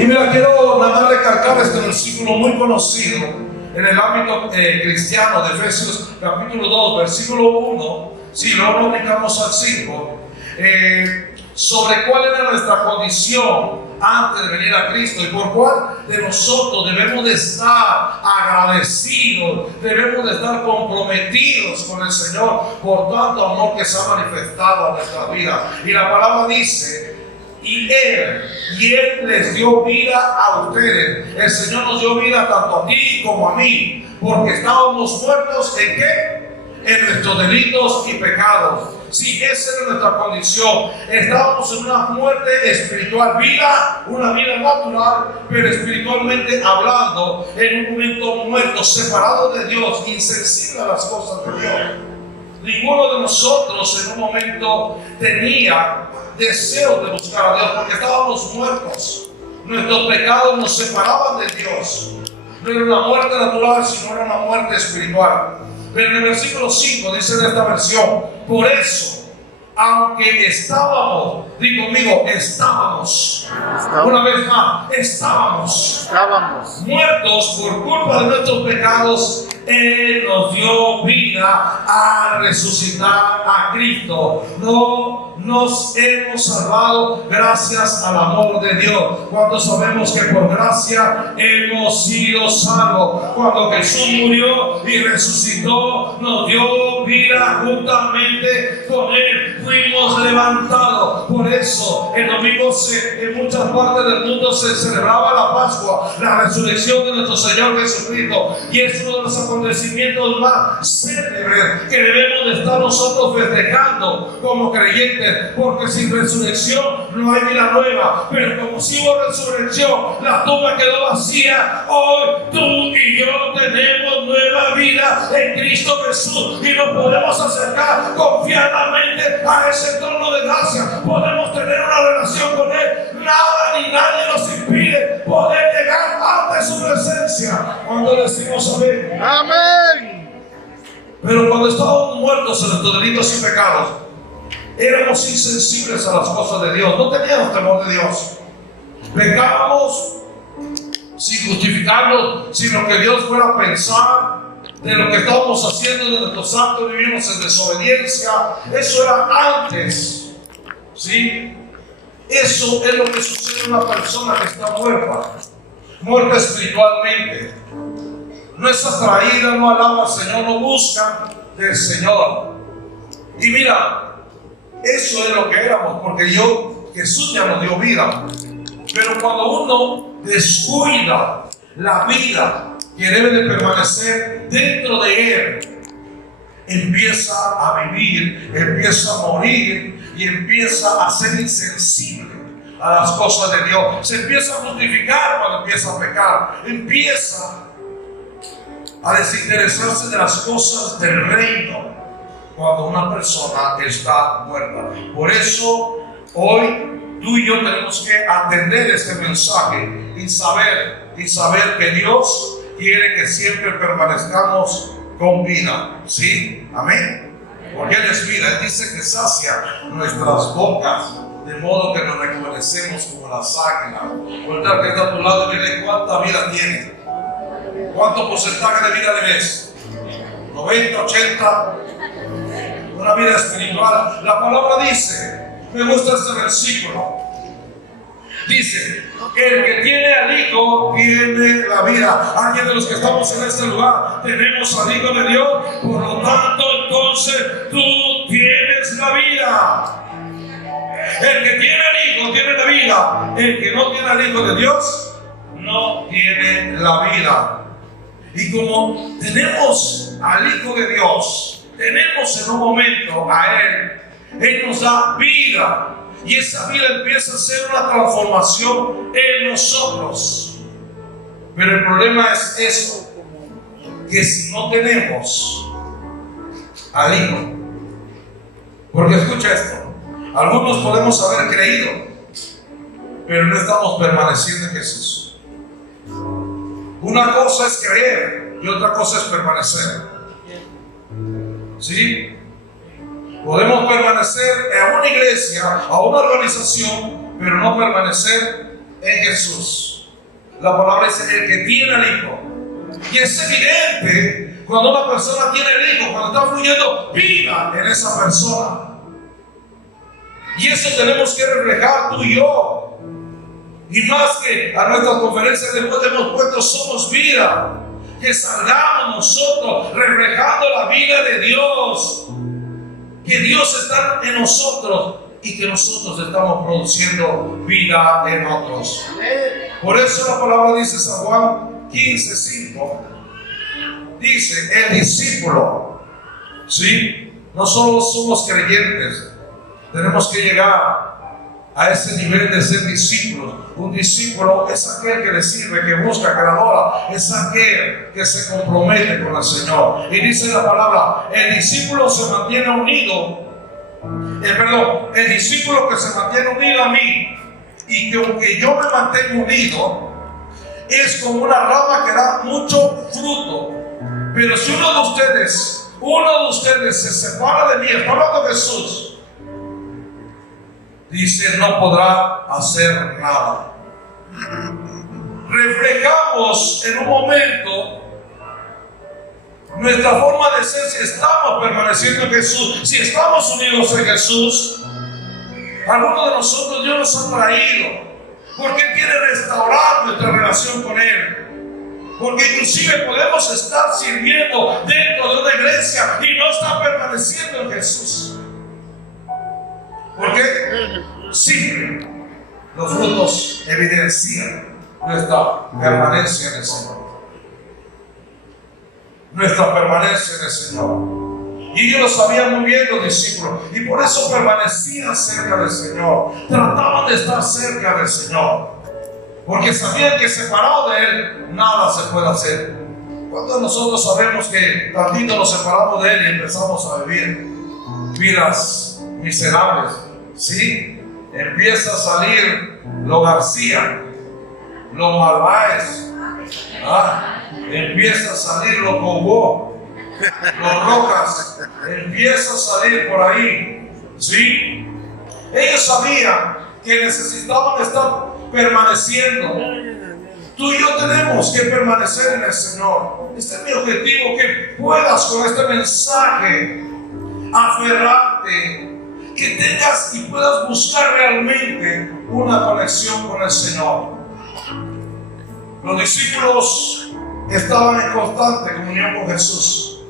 Y mira, quiero nada más recalcar este versículo muy conocido en el ámbito cristiano de Efesios capítulo 2, versículo 1. Si luego nos ubicamos al 5, sobre cuál era nuestra condición antes de venir a Cristo y por cuál de nosotros debemos de estar agradecidos, debemos de estar comprometidos con el Señor por tanto amor que se ha manifestado en nuestra vida. Y la palabra dice: y Él les dio vida a ustedes. El Señor nos dio vida tanto a ti como a mí, porque estábamos muertos ¿en qué? En nuestros delitos y pecados. Sí, esa era nuestra condición. Estábamos en una muerte espiritual, una vida natural, pero espiritualmente hablando, en un momento muertos, separados de Dios, insensibles a las cosas de Dios. Ninguno de nosotros en un momento tenía deseos de buscar a Dios, porque estábamos muertos. Nuestros pecados nos separaban de Dios. No era una muerte natural, sino era una muerte espiritual. Pero en el versículo 5 dice en esta versión: por eso, aunque estábamos, digo conmigo, estábamos. Una vez más, estábamos muertos por culpa de nuestros pecados, Él nos dio vida a resucitar a Cristo. No nos hemos salvado gracias al amor de Dios. Cuando sabemos que por gracia hemos sido salvos. Cuando Jesús murió y resucitó, nos dio vida juntamente con Él. Fuimos levantados. Por eso el domingo en muchas partes del mundo se celebraba la Pascua, la resurrección de nuestro Señor Jesucristo. Y es uno de los acontecimientos más célebres que debemos de estar nosotros festejando como creyentes. Porque sin resurrección no hay vida nueva. Pero como si hubo resurrección, la tumba quedó vacía. Hoy tú y yo tenemos nueva vida en Cristo Jesús y nos podemos acercar confiadamente a ese trono de gracia. Podemos tener una relación con Él. Nada ni nadie nos impide poder llegar ante su presencia cuando decimos amén. Amén. Pero cuando estábamos muertos en nuestros delitos y pecados, éramos insensibles a las cosas de Dios. No teníamos temor de Dios. Pecábamos sin justificarnos, sino que Dios fuera a pensar de lo que estábamos haciendo, de nuestros actos, vivimos en desobediencia. Eso era antes. ¿Sí? Eso es lo que sucede en una persona que está muerta espiritualmente. No es atraída, no alaba al Señor, no busca del Señor. Y mira, eso es lo que éramos, porque Jesús ya nos dio vida. Pero cuando uno descuida la vida que debe de permanecer dentro de Él, empieza a vivir, empieza a morir y empieza a ser insensible a las cosas de Dios. Se empieza a justificar cuando empieza a pecar. Empieza a desinteresarse de las cosas del reino cuando una persona está muerta. Por eso hoy tú y yo tenemos que atender este mensaje y saber que Dios quiere que siempre permanezcamos con vida. ¿Sí? Amén. Porque Él es vida. Él dice que sacia nuestras bocas, de modo que nos rejuvenecemos como las águilas. Voltea que está a tu lado y dile: ¿cuánta vida tienes? ¿Cuánto porcentaje de vida le ves? 90, 80. Una vida espiritual. La palabra dice, me gusta este versículo, dice que el que tiene al Hijo tiene la vida. Alguien de los que estamos en este lugar tenemos al Hijo de Dios, por lo tanto entonces tú tienes la vida. El que tiene al Hijo tiene la vida. El que no tiene al Hijo de Dios no tiene la vida. Y como tenemos al Hijo de Dios, tenemos en un momento a Él nos da vida. Y esa vida empieza a ser una transformación en nosotros. Pero el problema es eso, que si no tenemos al Hijo, porque escucha esto, algunos podemos haber creído, pero no estamos permaneciendo en Jesús. Una cosa es creer y otra cosa es permanecer. ¿Sí? Podemos permanecer a una iglesia, a una organización, pero no permanecer en Jesús. La palabra dice el que tiene al Hijo. Y es evidente cuando una persona tiene el Hijo, cuando está fluyendo vida en esa persona. Y eso tenemos que reflejar tú y yo. Y más que a nuestras conferencias después hemos puesto somos vida. Que salgamos nosotros reflejando la vida de Dios. Que Dios está en nosotros y que nosotros estamos produciendo vida en otros. Por eso la palabra dice San Juan 15:5. Dice el discípulo. ¿Sí? No solo somos creyentes. Tenemos que llegar a ese nivel de ser discípulos. Un discípulo es aquel que le sirve, que busca, que le adora, es aquel que se compromete con el Señor. Y dice la palabra, el discípulo se mantiene unido, el discípulo que se mantiene unido a mí, y que aunque yo me mantengo unido, es como una rama que da mucho fruto. Pero si uno de ustedes se separa de mí, está hablando Jesús, dice, no podrá hacer nada. Reflejamos en un momento nuestra forma de ser si estamos permaneciendo en Jesús, si estamos unidos en Jesús. Algunos de nosotros Dios nos ha traído porque Él quiere restaurar nuestra relación con Él. Porque inclusive podemos estar sirviendo dentro de una iglesia y no estar permaneciendo en Jesús. Porque siempre los frutos evidencian nuestra permanencia en el Señor. Nuestra permanencia en el Señor. Y ellos lo sabían muy bien los discípulos. Y por eso permanecían cerca del Señor. Trataban de estar cerca del Señor. Porque sabían que separado de Él, nada se puede hacer. ¿Cuántos de nosotros sabemos que tantito nos separamos de Él y empezamos a vivir vidas miserables? ¿Sí? Empieza a salir lo García, lo Malváez, empieza a salir lo Cobó, los Rocas, empieza a salir por ahí, ¿sí? Ellos sabían que necesitaban estar permaneciendo. Tú y yo tenemos que permanecer en el Señor. Este es mi objetivo, que puedas con este mensaje aferrarte, que tengas y puedas buscar realmente una conexión con el Señor. Los discípulos estaban en constante comunión con Jesús,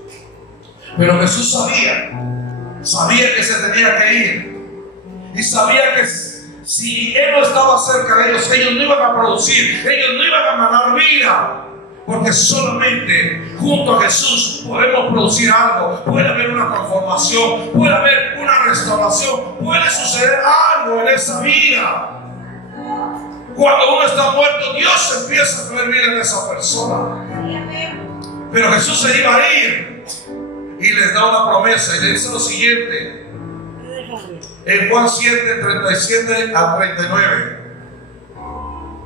pero Jesús sabía que se tenía que ir, y sabía que si Él no estaba cerca de ellos, ellos no iban a producir, ellos no iban a mandar vida. Porque solamente junto a Jesús podemos producir algo. Puede haber una transformación, puede haber una restauración, puede suceder algo en esa vida. Cuando uno está muerto, Dios empieza a poner vida en esa persona. Pero Jesús se iba a ir y les da una promesa y le dice lo siguiente en Juan 7, 37 al 39.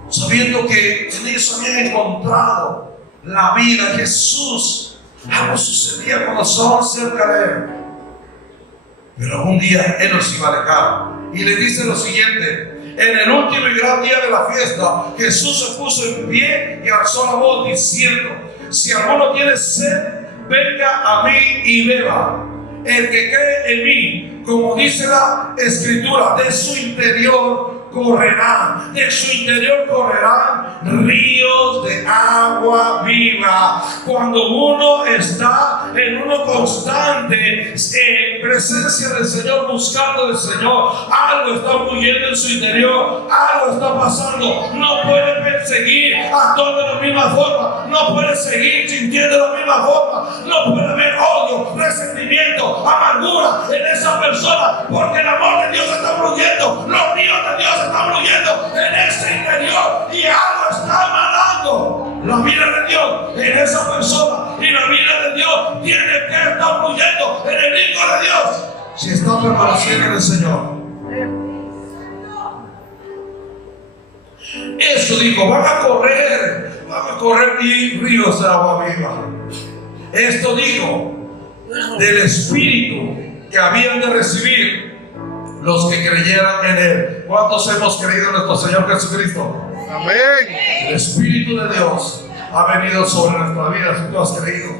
Sabiendo que en ellos habían encontrado la vida, Jesús, algo sucedía cuando estaban cerca de Él. Pero un día Él los iba a dejar. Y le dice lo siguiente: en el último y gran día de la fiesta, Jesús se puso en pie y alzó la voz diciendo: si alguno tiene sed, venga a mí y beba. El que cree en mí, como dice la Escritura, de su interior correrán ríos de agua viva. Cuando uno está en uno constante en presencia del Señor, buscando del Señor, algo está fluyendo en su interior, algo está pasando. No puede perseguir a todos de la misma forma, no puede seguir sintiendo de la misma forma, no puede haber odio, resentimiento, amargura en esa persona, porque el amor de Dios está fluyendo, los ríos de Dios están fluyendo en ese interior y algo está emanando. La vida de Dios en esa persona, y la vida de Dios tiene que estar fluyendo en el Hijo de Dios si está permaneciendo en el Señor. Eso dijo: van a correr ríos de agua viva. Esto dijo del Espíritu que habían de recibir los que creyeran en Él. ¿Cuántos hemos creído en nuestro Señor Jesucristo? Amén. El Espíritu de Dios ha venido sobre nuestra vida si tú has creído.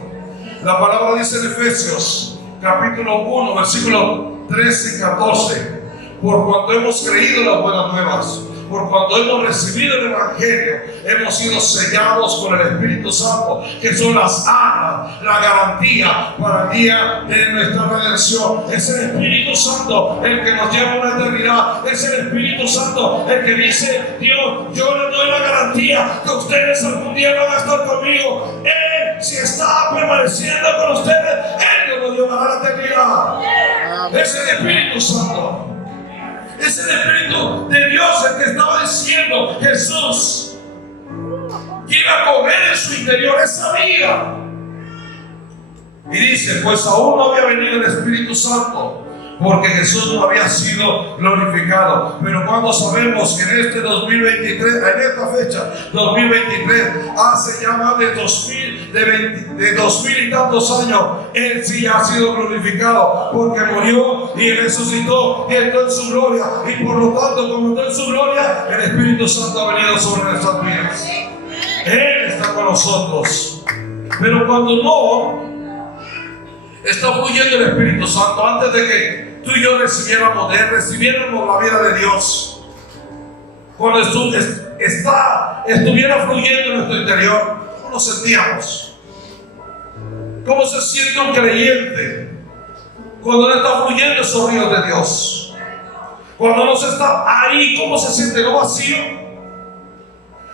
La palabra dice en Efesios capítulo 1 versículo 13 y 14: por cuanto hemos creído las buenas nuevas, por cuanto hemos recibido el Evangelio, hemos sido sellados con el Espíritu Santo, que son las armas, la garantía para el día de nuestra redención. Es el Espíritu Santo el que nos lleva a una eternidad. Es el Espíritu Santo el que dice: Dios, yo les doy la garantía que ustedes algún día van a estar conmigo. Él, si está permaneciendo con ustedes, Él nos llevará a la eternidad. Es el Espíritu Santo. Es el Espíritu de Dios el que estaba diciendo Jesús que iba a comer en su interior esa vida. Y dice: pues aún no había venido el Espíritu Santo, porque Jesús no había sido glorificado. Pero cuando sabemos que en este 2023, en esta fecha 2023, hace ya más de 2000 y tantos años, Él sí ha sido glorificado, porque murió y resucitó y entró en su gloria. Y por lo tanto, como entró en su gloria, el Espíritu Santo ha venido sobre nuestras vidas. Él está con nosotros. Pero cuando no está fluyendo el Espíritu Santo, antes de que tú y yo recibiéramos de Él, recibiéramos la vida de Dios, cuando estuviera fluyendo en nuestro interior, ¿cómo nos sentíamos? ¿Cómo se siente un creyente cuando no está fluyendo esos ríos de Dios? Cuando no se está ahí, ¿cómo se siente? ¿No vacío?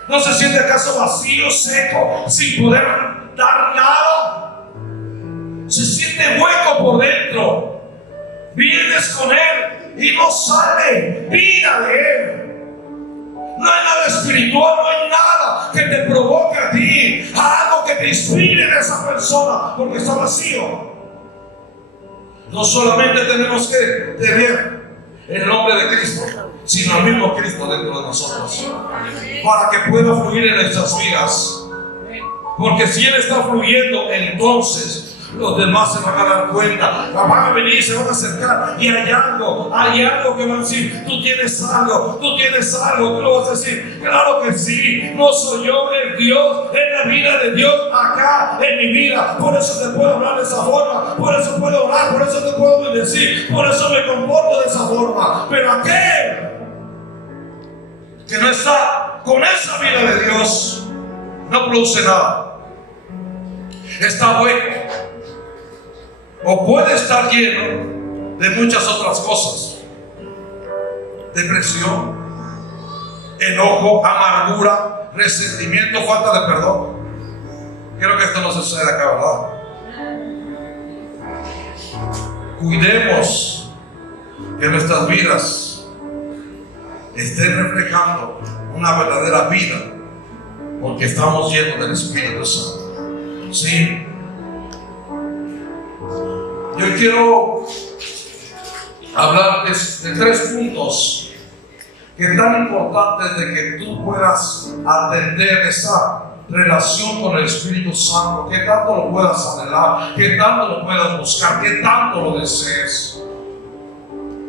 ¿No se siente acaso vacío, seco, sin poder dar nada? Se siente hueco por dentro. Vienes con Él y no sale vida de Él. No hay nada espiritual, no hay nada que te provoque a ti, algo que te inspire de esa persona, porque está vacío. No solamente tenemos que tener el nombre de Cristo, sino el mismo Cristo dentro de nosotros, para que pueda fluir en nuestras vidas. Porque si Él está fluyendo, entonces los demás se van a dar cuenta, van a venir, se van a acercar, y hay algo que van a decir: tú tienes algo, tú lo vas a decir: claro que sí, no soy yo el Dios, es la vida de Dios acá en mi vida. Por eso te puedo hablar de esa forma, por eso puedo orar, por eso te puedo bendecir, por eso me comporto de esa forma. Pero aquel que no está con esa vida de Dios no produce nada, está hueco, o puede estar lleno de muchas otras cosas: depresión, enojo, amargura, resentimiento, falta de perdón. Creo que esto no sucede acá, ¿verdad? Cuidemos que nuestras vidas estén reflejando una verdadera vida, porque estamos llenos del Espíritu Santo. Sí. Yo quiero hablar de 3 puntos que es tan importante de que tú puedas atender esa relación con el Espíritu Santo, que tanto lo puedas anhelar, que tanto lo puedas buscar, que tanto lo desees.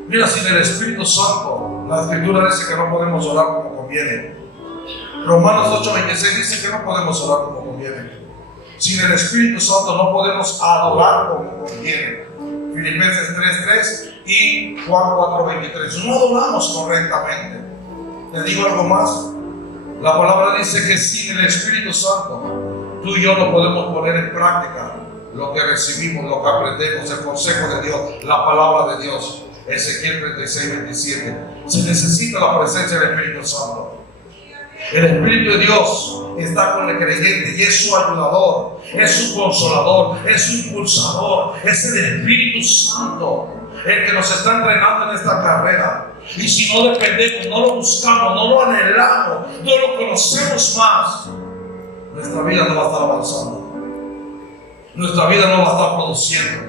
Mira, sin el Espíritu Santo, la Escritura dice que no podemos orar como conviene. Romanos 8:26 dice que no podemos orar como conviene. Sin el Espíritu Santo no podemos adorar como conviene. Filipenses 3:3 y Juan 4:23. No adoramos correctamente. Te digo algo más. La palabra dice que sin el Espíritu Santo, tú y yo no podemos poner en práctica lo que recibimos, lo que aprendemos, el consejo de Dios, la palabra de Dios. Ezequiel 36:27. Se necesita la presencia del Espíritu Santo. El Espíritu de Dios está con el creyente y es su ayudador, es su consolador, es su impulsador, es el Espíritu Santo el que nos está entrenando en esta carrera. Y si no dependemos, no lo buscamos, no lo anhelamos, no lo conocemos más, nuestra vida no va a estar avanzando, nuestra vida no va a estar produciendo.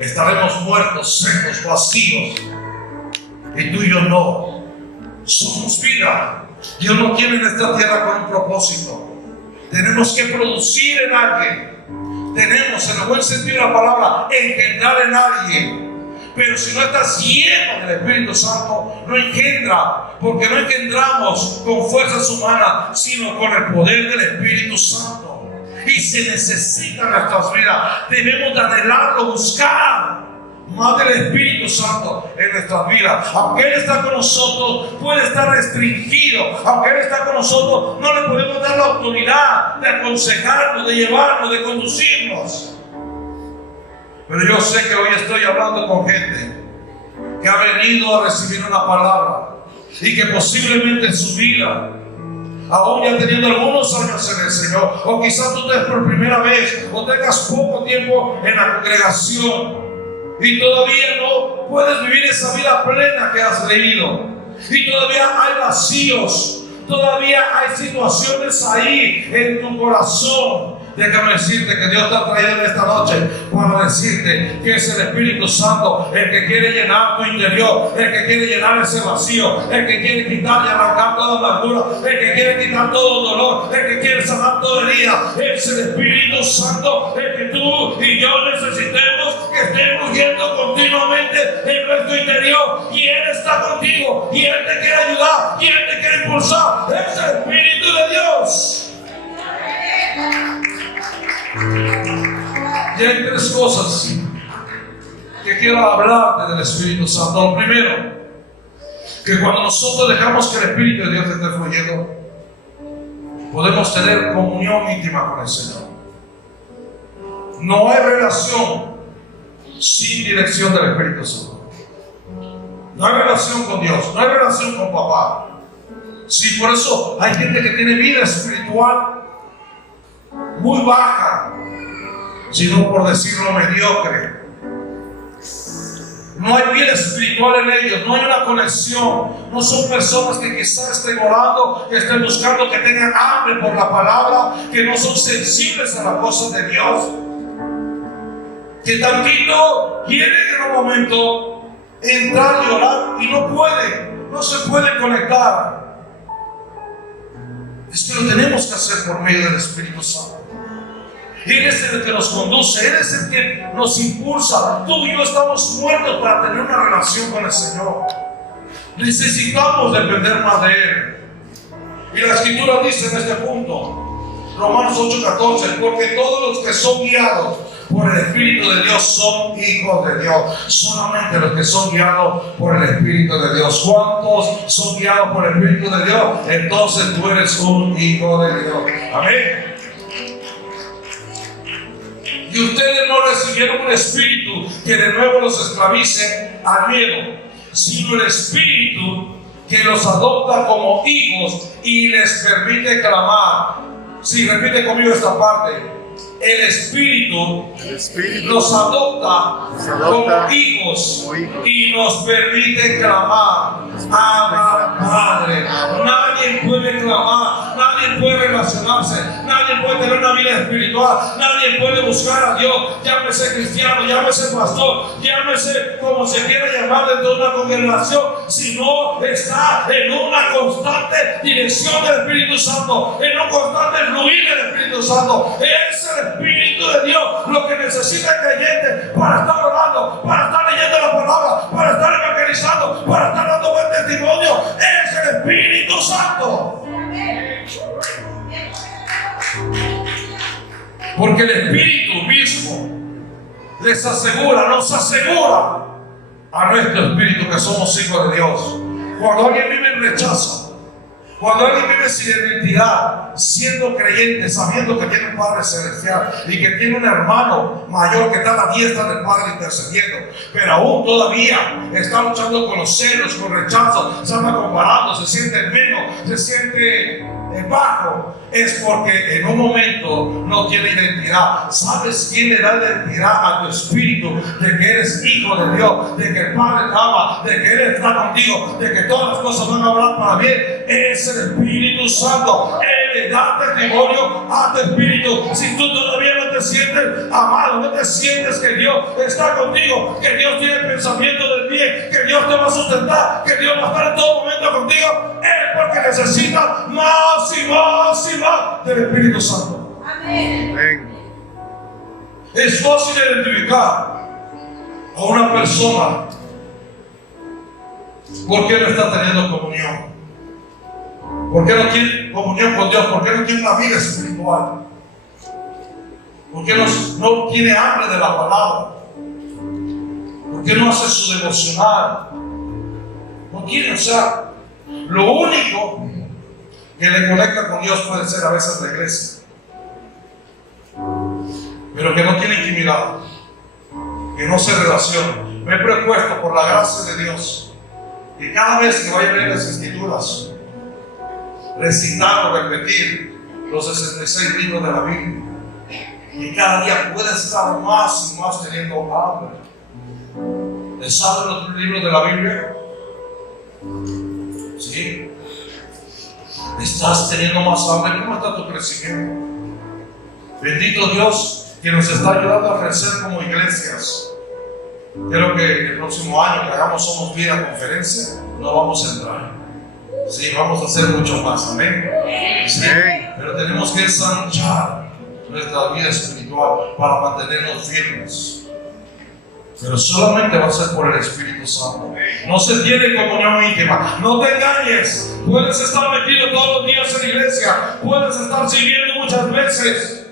Estaremos muertos, secos, vacíos. Y tú y yo no somos vida. Dios nos tiene en esta tierra con un propósito. Tenemos que producir en alguien. Tenemos, en el buen sentido de la palabra, engendrar en alguien. Pero si no estás lleno del Espíritu Santo, no engendra, porque no engendramos con fuerzas humanas, sino con el poder del Espíritu Santo. Y se necesita en nuestras vidas. Debemos de anhelarlo, buscar más del Espíritu Santo en nuestras vidas. Aunque Él está con nosotros, puede estar restringido. Aunque Él está con nosotros, no le podemos dar la autoridad de aconsejarnos, de llevarnos, de conducirnos. Pero yo sé que hoy estoy hablando con gente que ha venido a recibir una palabra y que posiblemente en su vida, aún ya teniendo algunos años en el Señor, o quizás tú estés por primera vez o tengas poco tiempo en la congregación y todavía no puedes vivir esa vida plena que has leído, y todavía hay vacíos, todavía hay situaciones ahí en tu corazón. Déjame decirte que Dios te ha traído en esta noche para decirte que es el Espíritu Santo el que quiere llenar tu interior, el que quiere llenar ese vacío, el que quiere quitar y arrancar toda amargura, el que quiere quitar todo dolor, el que quiere sanar toda herida. Es el Espíritu Santo el que tú y yo necesitemos que esté fluyendo continuamente en nuestro interior. Y Él está contigo, y Él te quiere ayudar, y Él te quiere impulsar. Es el Espíritu de Dios. Y hay tres cosas que quiero hablarte del Espíritu Santo. Lo primero, que cuando nosotros dejamos que el Espíritu de Dios esté fluyendo, podemos tener comunión íntima con el Señor. No hay relación sin dirección del Espíritu Santo. No hay relación con Dios, no hay relación con papá. Sí, por eso hay gente que tiene vida espiritual muy baja, sino por decirlo mediocre. No hay vida espiritual en ellos, no hay una conexión. No son personas que quizás estén orando, que estén buscando, que tengan hambre por la palabra, que no son sensibles a las cosas de Dios, que tantito quieren en un momento entrar y orar y no pueden, no se pueden conectar. Es que lo tenemos que hacer por medio del Espíritu Santo. Él es el que nos conduce, Él es el que nos impulsa. Tú y yo estamos muertos para tener una relación con el Señor. Necesitamos depender más de Él. Y la Escritura dice en este punto, Romanos 8:14, porque todos los que son guiados por el Espíritu de Dios son hijos de Dios. Solamente los que son guiados por el Espíritu de Dios. ¿Cuántos son guiados por el Espíritu de Dios? Entonces tú eres un hijo de Dios. Amén. Y ustedes no recibieron un espíritu que de nuevo los esclavice al miedo, sino el Espíritu que los adopta como hijos y les permite clamar. Sí, repite conmigo esta parte. El Espíritu nos adopta como hijos y nos permite clamar: Abba, Padre. Nadie puede clamar, nadie puede relacionarse, nadie puede tener una vida espiritual, nadie puede buscar a Dios, llámese cristiano, llámese pastor, llámese como se quiera llamar dentro de una congregación, si no está en una constante dirección del Espíritu Santo, en un constante fluir del Espíritu Santo. Es el Espíritu de Dios lo que necesita el creyente para estar orando, para estar leyendo la palabra, para estar evangelizando, para estar dando buen testimonio. Es el Espíritu Santo. Porque el Espíritu mismo les asegura, nos asegura a nuestro espíritu que somos hijos de Dios. Cuando alguien vive en rechazo, cuando alguien vive sin identidad, siendo creyente, sabiendo que tiene un Padre Celestial y que tiene un hermano mayor que está a la diestra del Padre intercediendo, pero aún todavía está luchando con los celos, con rechazo, se anda comparando, se siente menos, se siente bajo, es porque en un momento no tiene identidad. ¿Sabes quién le da identidad a tu espíritu? De que eres hijo de Dios, de que el Padre te ama, de que Él está contigo, de que todas las cosas van a hablar para bien. Es el Espíritu Santo. Él le da testimonio a tu espíritu. Si tú todavía no te sientes amado, no te sientes que Dios está contigo, que Dios tiene pensamiento del bien, que Dios te va a sustentar, que Dios va a estar en todo momento contigo, es porque necesitas más y más y más del Espíritu Santo. Amén. Es fácil identificar a una persona ¿Por qué no está teniendo comunión? ¿Por qué no tiene comunión con Dios? ¿Por qué no tiene una vida espiritual? ¿Por qué no tiene hambre de la palabra? ¿Por qué no hace su devocional? No quiere, o sea, lo único que le conecta con Dios puede ser a veces la iglesia, pero que no tiene intimidad, que no se relaciona. Me he propuesto por la gracia de Dios que cada vez que vaya a leer las Escrituras, recitar o repetir los 66 libros de la Biblia, y cada día pueda estar más y más teniendo hambre. ¿Les saben los libros de la Biblia? Sí. ¿Estás teniendo más hambre? ¿Cómo está tu crecimiento? Bendito Dios que nos está ayudando a crecer como iglesias. Creo que el próximo año que hagamos Somos Vida Conferencia, no vamos a entrar. Sí, vamos a hacer mucho más. Amén. Sí. Pero tenemos que ensanchar nuestra vida espiritual para mantenernos firmes. Pero solamente va a ser por el Espíritu Santo. No se tiene comunión íntima. No te engañes. Puedes estar metido todos los días en la iglesia. Puedes estar sirviendo muchas veces.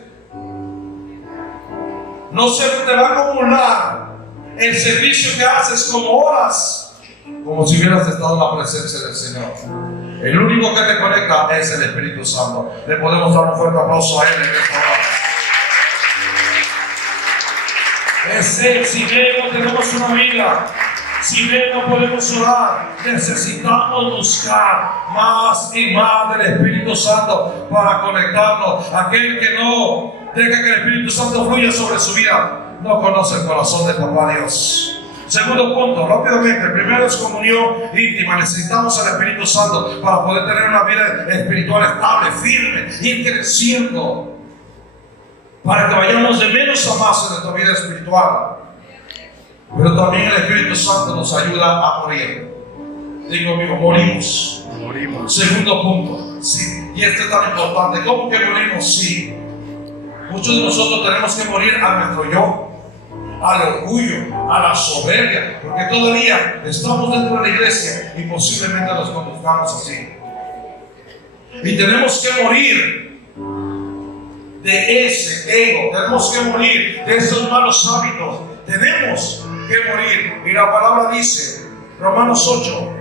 No se te va a acumular el servicio que haces como horas, como si hubieras estado en la presencia del Señor. El único que te conecta es el Espíritu Santo. Le podemos dar un fuerte aplauso a Él en esta hora. Es Él. Sin Él no tenemos una vida. Sin Él no podemos orar. Necesitamos buscar más y más del Espíritu Santo para conectarnos. Aquel que no deja que el Espíritu Santo fluya sobre su vida no conoce el corazón de Papá Dios. Segundo punto, rápidamente. El primero es comunión íntima. Necesitamos al Espíritu Santo para poder tener una vida espiritual estable, firme, ir creciendo, para que vayamos de menos a más en nuestra vida espiritual. Pero también el Espíritu Santo nos ayuda a morir. Digo, amigo, morimos. Segundo punto, sí. Y este es tan importante. ¿Cómo que morimos? Sí. Muchos de nosotros tenemos que morir a nuestro yo, al orgullo, a la soberbia, porque todavía estamos dentro de la iglesia y posiblemente nos conduzcamos así. Y tenemos que morir de ese ego, tenemos que morir de esos malos hábitos, tenemos que morir. Y la palabra dice, Romanos 8,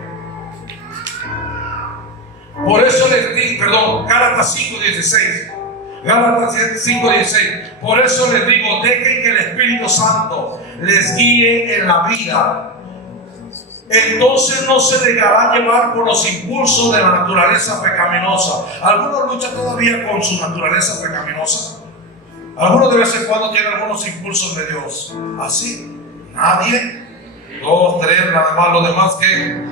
por eso les digo, Gálatas 5:16. Gálatas 5:16. Por eso les digo, dejen que el Espíritu Santo les guíe en la vida. Entonces no se dejarán llevar por los impulsos de la naturaleza pecaminosa. ¿Algunos luchan todavía con su naturaleza pecaminosa? ¿Algunos de vez en cuando tienen algunos impulsos de Dios? ¿Así? ¿Nadie? 2, 3, nada más. ¿Los demás qué?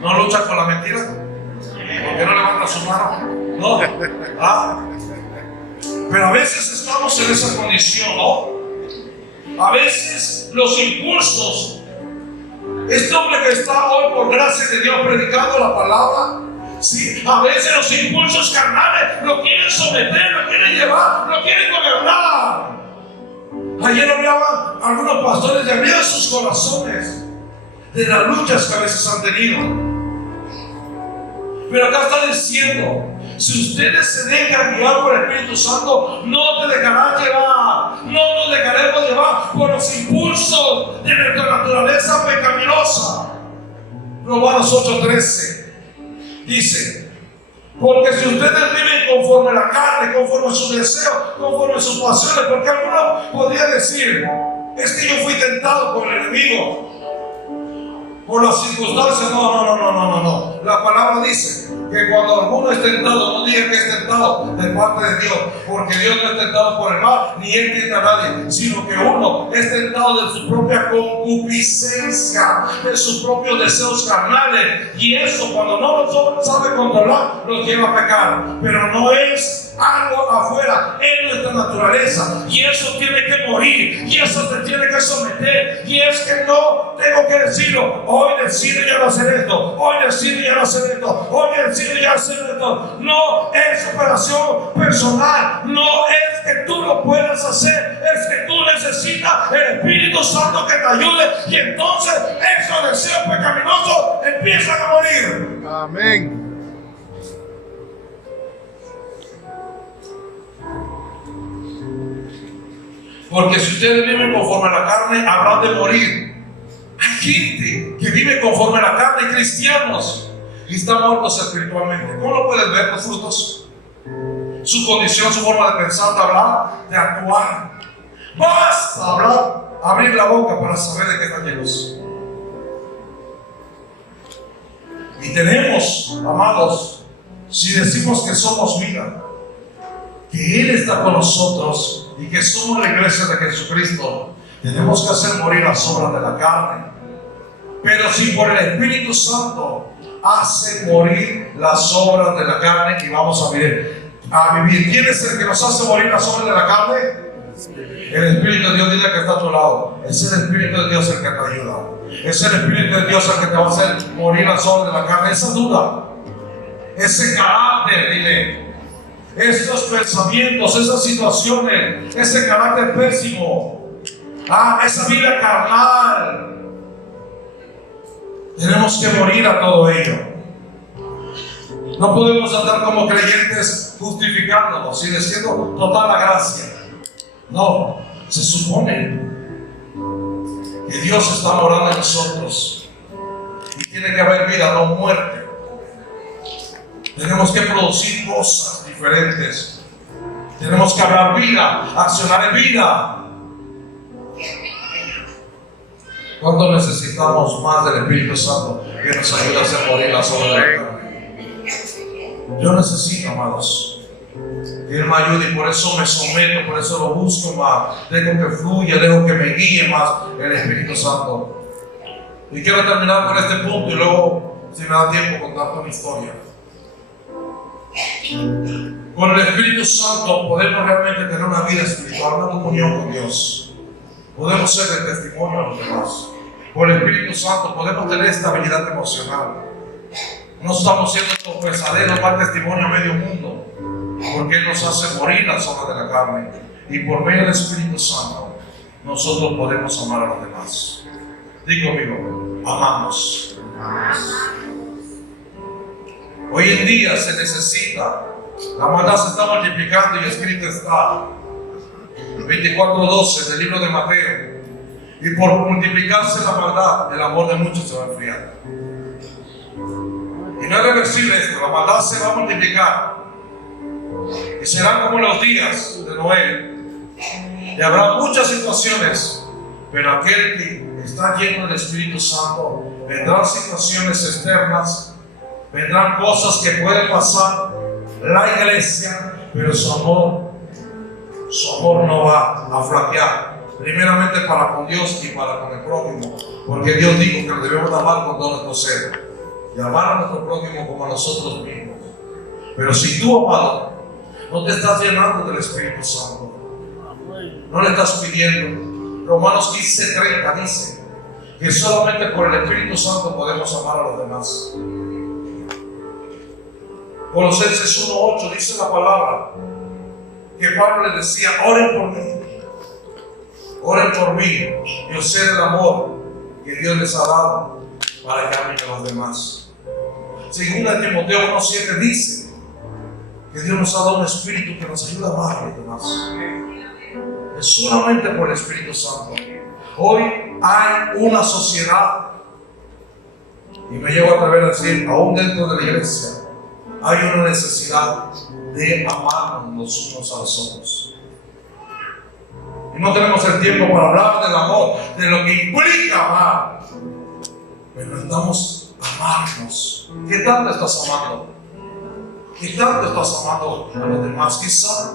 ¿No luchan con la mentira? ¿Por qué no levantan su mano? No. ¿Ah? Pero a veces estamos en esa condición, ¿no? A veces los impulsos. Este hombre que está hoy por gracia de Dios predicando la palabra, sí, a veces los impulsos carnales lo quieren someter, lo quieren llevar, lo quieren gobernar. Ayer hablaban algunos pastores de abrir sus corazones de las luchas que a veces han tenido. Pero acá está diciendo, si ustedes se dejan guiar por el Espíritu Santo, no te dejarán llevar, no nos dejaremos llevar por los impulsos de nuestra naturaleza pecaminosa. Romanos 8:13 dice, porque si ustedes viven conforme a la carne, conforme a sus deseos, conforme a sus pasiones, porque alguno podría decir, es que yo fui tentado por el enemigo, por las circunstancias. No. La palabra dice que cuando alguno es tentado, no diga que es tentado de parte de Dios, porque Dios no es tentado por el mal, ni Él tienta a nadie, sino que uno es tentado de su propia concupiscencia, de sus propios deseos carnales, y eso cuando no lo sabe controlar, los lleva a pecar. Pero no es algo afuera, es nuestra naturaleza, y eso tiene que morir, y eso se tiene que someter, Y es que no tengo que decirlo. Hoy decido ya no hacer esto. Hoy decido ya no hacer esto. Hoy decido ya hacer esto. No es operación personal. No es que tú lo puedas hacer. Es que tú necesitas el Espíritu Santo que te ayude. Y entonces esos deseos pecaminosos empiezan a morir. Amén. Porque si ustedes viven conforme a la carne, habrán de morir. Hay gente que vive conforme a la carne, cristianos, y están muertos espiritualmente. ¿Cómo lo puedes ver los frutos? Su condición, su forma de pensar, de hablar, de actuar. Basta hablar, abrir la boca para saber de qué están llenos. Y tenemos, amados, si decimos que somos vida, que Él está con nosotros y que somos la iglesia de Jesucristo, tenemos que hacer morir las obras de la carne. Pero si por el Espíritu Santo hace morir las obras de la carne, y vamos a vivir. ¿Quién es el que nos hace morir las obras de la carne? El Espíritu de Dios. Dile que está a tu lado. Es el Espíritu de Dios el que te ayuda. Es el Espíritu de Dios el que te va a hacer morir las obras de la carne. Esa duda, ese carácter, dile, estos pensamientos, esas situaciones, ese carácter pésimo, esa vida carnal. Tenemos que morir a todo ello. No podemos andar como creyentes justificándonos y diciendo total la gracia. No, se supone que Dios está morando en nosotros y tiene que haber vida, no muerte. Tenemos que producir cosas diferentes. Tenemos que hablar vida, accionar en vida. ¿Cuánto necesitamos más del Espíritu Santo que nos ayude a hacer morir las obras de la carne? Yo necesito, amados, que Él me ayude, y por eso me someto, por eso lo busco más. Dejo que fluya, dejo que me guíe más el Espíritu Santo. Y quiero terminar con este punto y luego, si me da tiempo, contar mi historia. Con el Espíritu Santo podemos realmente tener una vida espiritual, una comunión con Dios. Podemos ser de testimonio a los demás. Con el Espíritu Santo podemos tener estabilidad emocional. No estamos siendo tropezaderos para testimonio a medio mundo, porque Él nos hace morir las obras de la carne. Y por medio del Espíritu Santo nosotros podemos amar a los demás. Digo conmigo, amamos. Hoy en día se necesita, la maldad se está multiplicando y escrito está 24:12 del libro de Mateo. Y por multiplicarse la maldad, el amor de muchos se va a enfriar. Y no es reversible esto, la maldad se va a multiplicar. Y serán como los días de Noé. Y habrá muchas situaciones, pero aquel que está lleno del Espíritu Santo, vendrán situaciones externas, vendrán cosas que pueden pasar la iglesia, pero su amor no va a flaquear. Primeramente para con Dios y para con el prójimo, porque Dios dijo que nos debemos amar con todo nuestro ser y amar a nuestro prójimo como a nosotros mismos. Pero si tú, amado, no te estás llenando del Espíritu Santo, no le estás pidiendo. Romanos 15:30 dice que solamente por el Espíritu Santo podemos amar a los demás. Colosenses 1:8 dice la palabra que Pablo le decía: oren por mí, yo sé el amor que Dios les ha dado para que amen a los demás. Segunda Timoteo 1:7 dice que Dios nos ha dado un espíritu que nos ayuda a amar a los demás. Es solamente por el Espíritu Santo. Hoy hay una sociedad, y me llevo a atrever a decir, aún dentro de la iglesia, hay una necesidad de amarnos los unos a los otros. Y no tenemos el tiempo para hablar del amor, de lo que implica amar. Pero necesitamos amarnos. ¿Qué tanto estás amando? ¿Qué tanto estás amando a los demás? Quizás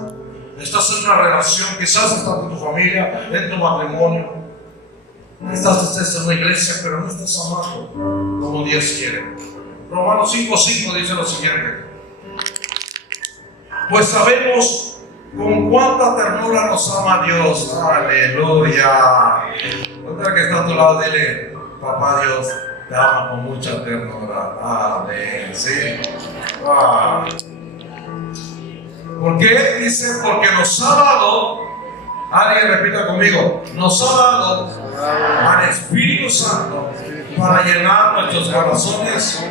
estás en una relación, quizás estás con tu familia, en tu matrimonio. Estás en una iglesia, pero no estás amando como Dios quiere. Romanos 5:5 dice lo siguiente: pues sabemos Con cuánta ternura nos ama Dios. Aleluya. Otra que está a tu lado, dile: papá Dios te ama con mucha ternura. Amén. ¿Sí? ¿Por qué? Dice: porque nos ha dado, alguien repita conmigo, nos ha dado al Espíritu Santo para llenar nuestros corazones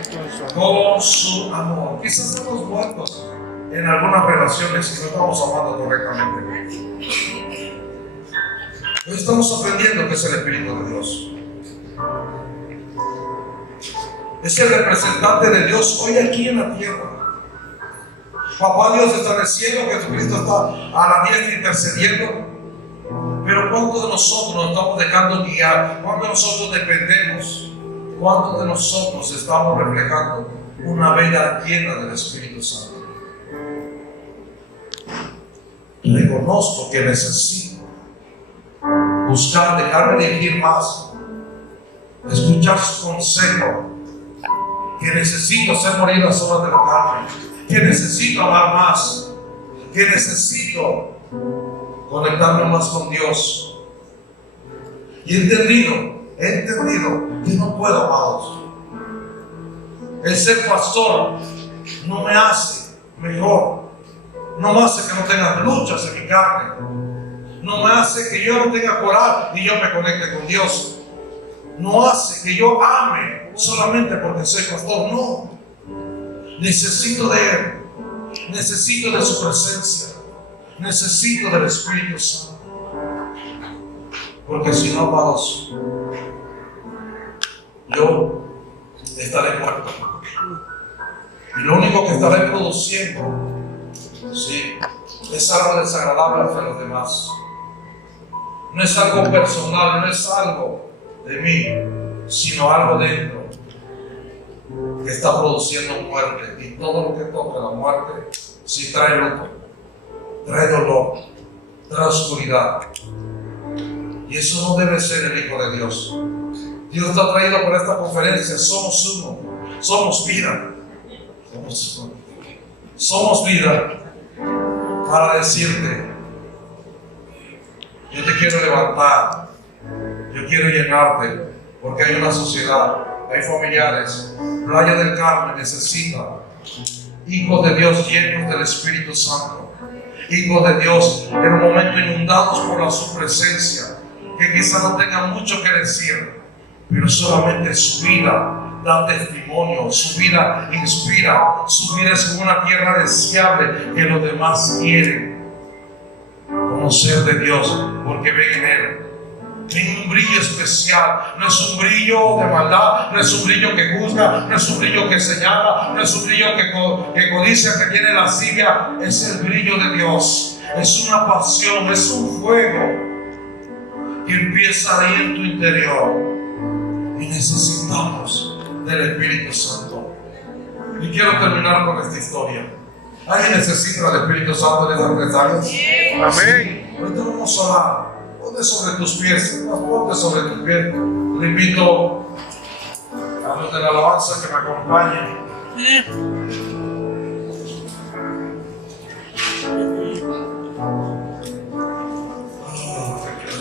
con su amor. Quizás estamos muertos en algunas relaciones y no estamos amando correctamente. Hoy estamos aprendiendo que es el Espíritu de Dios. Es el representante de Dios hoy aquí en la tierra. Papá Dios está en el cielo, Jesucristo está a la diestra intercediendo. Pero ¿cuántos de nosotros nos estamos dejando guiar? ¿Cuántos de nosotros dependemos? ¿Cuántos de nosotros estamos reflejando una vida llena del Espíritu Santo? Reconozco que necesito buscar, dejarme dirigir más, escuchar su consejo, que necesito hacer morir las obras de la carne, que necesito amar más, que necesito conectarme más con Dios. Y he entendido que no puedo, amados. El ser pastor no me hace mejor, no me hace que no tenga luchas en mi carne, no me hace que yo no tenga coraje y yo me conecte con Dios, no hace que yo ame solamente porque soy pastor. No, necesito de Él, necesito de su presencia, necesito del Espíritu Santo, porque si no, amados, yo estaré muerto y lo único que estaré produciendo, sí, es algo desagradable hacia los demás. No es algo personal, no es algo de mí, sino algo dentro que está produciendo muerte. Y todo lo que toca la muerte, sí, trae luto, trae dolor, trae oscuridad. Y eso no debe ser el Hijo de Dios. Dios te ha traído por esta conferencia. Somos uno, somos vida, somos vida, para decirte: yo te quiero levantar, yo quiero llenarte, porque hay una sociedad, hay familiares. Playa del Carmen necesita hijos de Dios llenos del Espíritu Santo, hijos de Dios en un momento inundados por su presencia, que quizás no tengan mucho que decir, pero solamente su vida da testimonio, su vida inspira, su vida es como una tierra deseable que los demás quieren conocer de Dios, porque ven en Él. Tiene un brillo especial. No es un brillo de maldad, no es un brillo que juzga, no es un brillo que señala, no es un brillo que codicia, que tiene lascivia. Es el brillo de Dios. Es una pasión, es un fuego que empieza ahí en tu interior. Y necesitamos del Espíritu Santo. Y quiero terminar con esta historia. ¿Alguien necesita del Espíritu Santo en estas 3 años? Amén. Ahorita vamos a orar. Ponte sobre tus pies, ponte sobre tus pies. Le invito a los de la alabanza que me acompañen.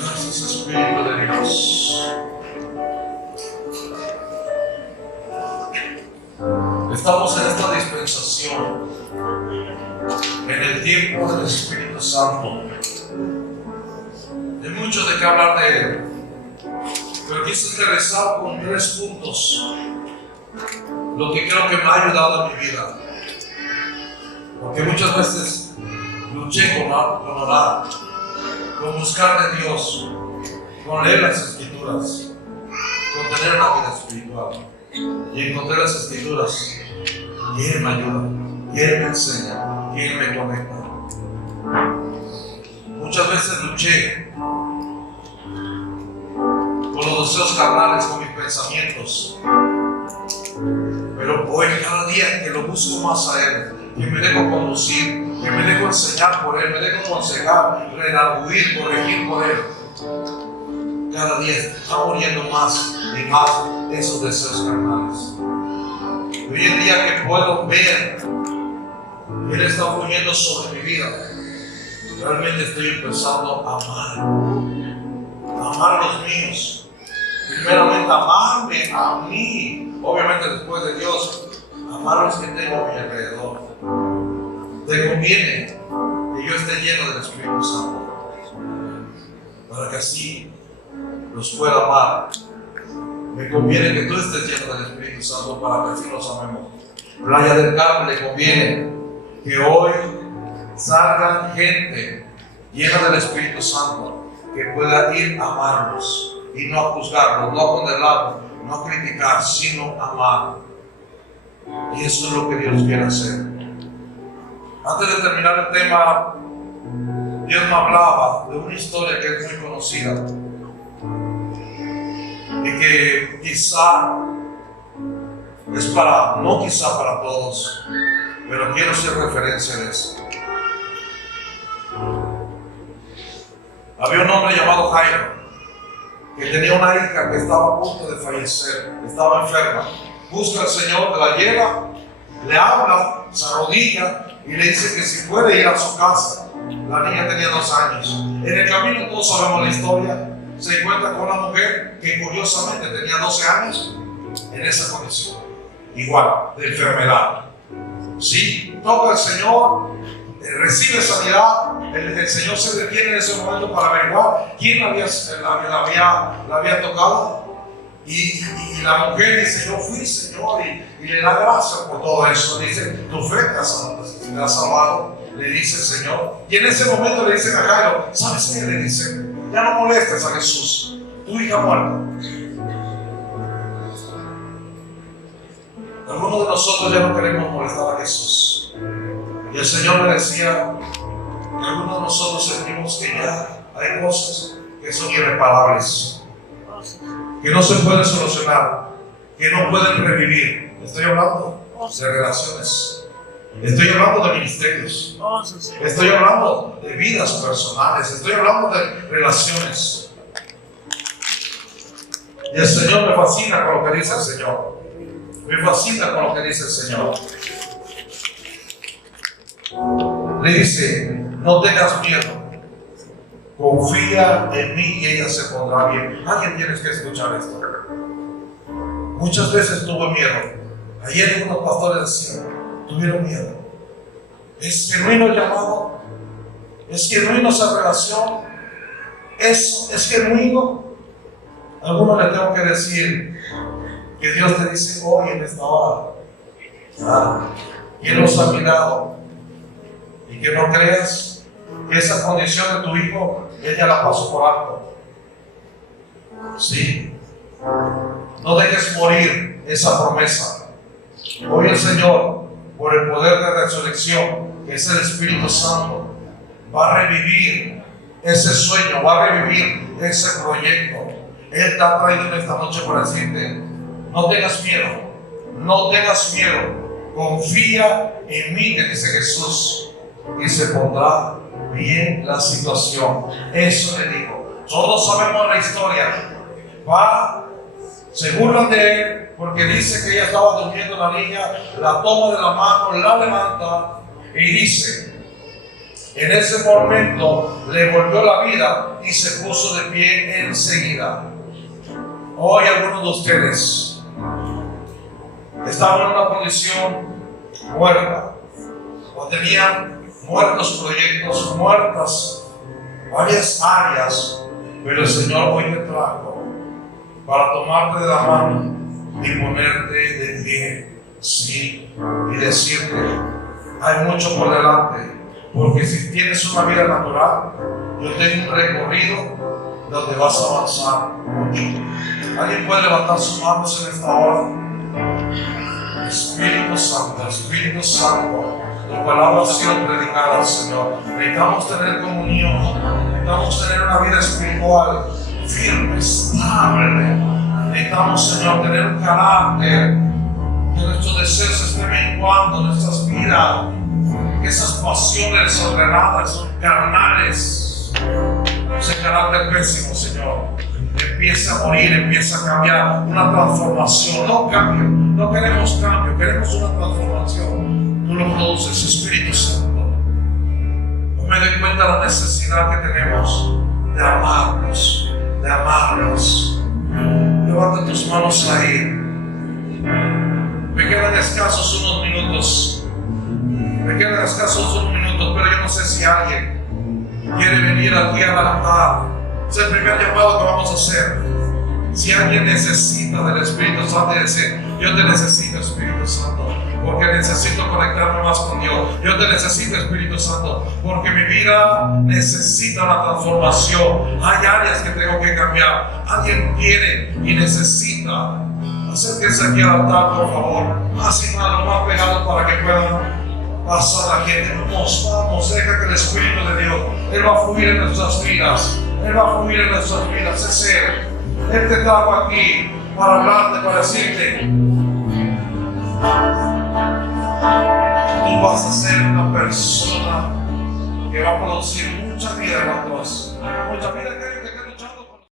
Gracias, Espíritu de Dios. Estamos en esta dispensación, en el tiempo del Espíritu Santo. Hay mucho de qué hablar de Él, pero quise regresar con 3 puntos, lo que creo que me ha ayudado en mi vida, porque muchas veces luché con orar, con buscar de Dios, con leer las Escrituras, con tener una vida espiritual, y encontré las Escrituras, y Él me ayuda, y Él me enseña, y Él me conecta. Muchas veces luché con los deseos carnales, con mis pensamientos, pero hoy, cada día que lo busco más a Él, que me dejo conducir, que me dejo enseñar por Él, me dejo aconsejar, redarguir, corregir por Él, cada día está muriendo más y más esos deseos carnales. Hoy en día que puedo ver, Él está fluyendo sobre mi vida. realmente estoy empezando a amar a los míos. Primeramente, amarme a mí, obviamente después de Dios, amar a los que tengo a mi alrededor. Te conviene que yo esté lleno del Espíritu Santo, para que así los pueda amar. Me conviene que tú estés lleno del Espíritu Santo, para que así los amemos. Playa del Carmen, le conviene que hoy salga gente llena del Espíritu Santo, que pueda ir a amarlos y no a juzgarlos, no a condenarlos, no a criticar, sino a amar. Y eso es lo que Dios quiere hacer. Antes de terminar el tema, Dios me hablaba de una historia que es muy conocida y que quizá es para, no quizá para todos, pero quiero hacer referencia a eso. Había un hombre llamado Jairo que tenía una hija que estaba a punto de fallecer, estaba enferma. Busca al Señor, la lleva, le habla, se arrodilla y le dice que si puede ir a su casa. La niña tenía 2 años. En el camino, todos sabemos la historia, se encuentra con una mujer que curiosamente tenía 12 años en esa condición, igual, de enfermedad. Sí, toca al Señor, recibe sanidad. El Señor se detiene en ese momento para averiguar quién la había tocado. Y la mujer dice: yo fui, Señor, y le da gracias por todo eso. Dice: tu fe te ha salvado, le dice el Señor. Y en ese momento le dicen a Jairo: ¿sabes qué? Le dicen: ya no molestes a Jesús, tu hija muerta. Algunos de nosotros ya no queremos molestar a Jesús. Y el Señor me decía que algunos de nosotros sentimos que ya hay cosas que son irreparables, que no se pueden solucionar, que no pueden revivir. Estoy hablando de relaciones, estoy hablando de ministerios, estoy hablando de vidas personales, estoy hablando de relaciones. Y el Señor me fascina con lo que dice el Señor. Me fascina con lo que dice el Señor. Le dice: no tengas miedo, confía en mí y ella se pondrá bien. Alguien tienes que escuchar esto. Muchas veces tuve miedo. Ayer unos pastores decían: tuvieron miedo. Es genuino el llamado, es genuino esa relación, es genuino. A algunos le tengo que decir que Dios te dice hoy en esta hora: ¿quién nos ha mirado? Y que no creas que esa condición de tu hijo ella la pasó por alto. Sí, no dejes morir esa promesa. Hoy el Señor, por el poder de resurrección, que es el Espíritu Santo, va a revivir ese sueño, va a revivir ese proyecto. Él te ha traído en esta noche para decirte: no tengas miedo, no tengas miedo, confía en mí, que dice Jesús, y se pondrá bien la situación. Eso le digo. Todos sabemos la historia. Va, se burlan de él porque dice que ella estaba durmiendo, la niña, la toma de la mano, la levanta y dice: en ese momento le volvió la vida y se puso de pie enseguida. Hoy algunos de ustedes estaban en una condición muerta, o tenían muertos proyectos, muertas varias áreas, pero el Señor hoy te trajo para tomarte de la mano y ponerte de pie, sí, y decirte: hay mucho por delante, porque si tienes una vida natural, yo tengo un recorrido donde vas a avanzar mucho. ¿Alguien puede levantar sus manos en esta hora? Espíritu Santo, Espíritu Santo, tu palabra ha sido predicada, Señor. Necesitamos tener comunión, necesitamos tener una vida espiritual firme, estable. Necesitamos, Señor, tener un carácter, que nuestros deseos estén menguando nuestras vidas, que esas pasiones desordenadas, carnales, ese carácter pésimo, Señor, empieza a morir, empieza a cambiar, una transformación, no cambio, no queremos cambio, queremos una transformación. Tú lo produces, Espíritu Santo. me doy cuenta de la necesidad que tenemos de amarnos, de amarnos. Levanta tus manos ahí. Me quedan escasos unos minutos. Me quedan escasos unos minutos, pero yo no sé si alguien quiere venir aquí al altar. Es el primer llamado que vamos a hacer. Si alguien necesita del Espíritu Santo y dice, yo te necesito, Espíritu Santo, porque necesito conectarme más con Dios. Yo te necesito, Espíritu Santo, porque mi vida necesita una transformación. Hay áreas que tengo que cambiar. Alguien quiere y necesita. Acérquense aquí al altar, por favor. Más y más pegado para que puedan pasar la gente. Vamos, deja que el Espíritu de Dios, Él va a fluir en nuestras vidas. Él va a fluir en nuestras vidas. Es Él. Él te trajo aquí para hablarte, para decirte, tú vas a ser una persona que va a producir mucha vida en los dos. Mucha vida que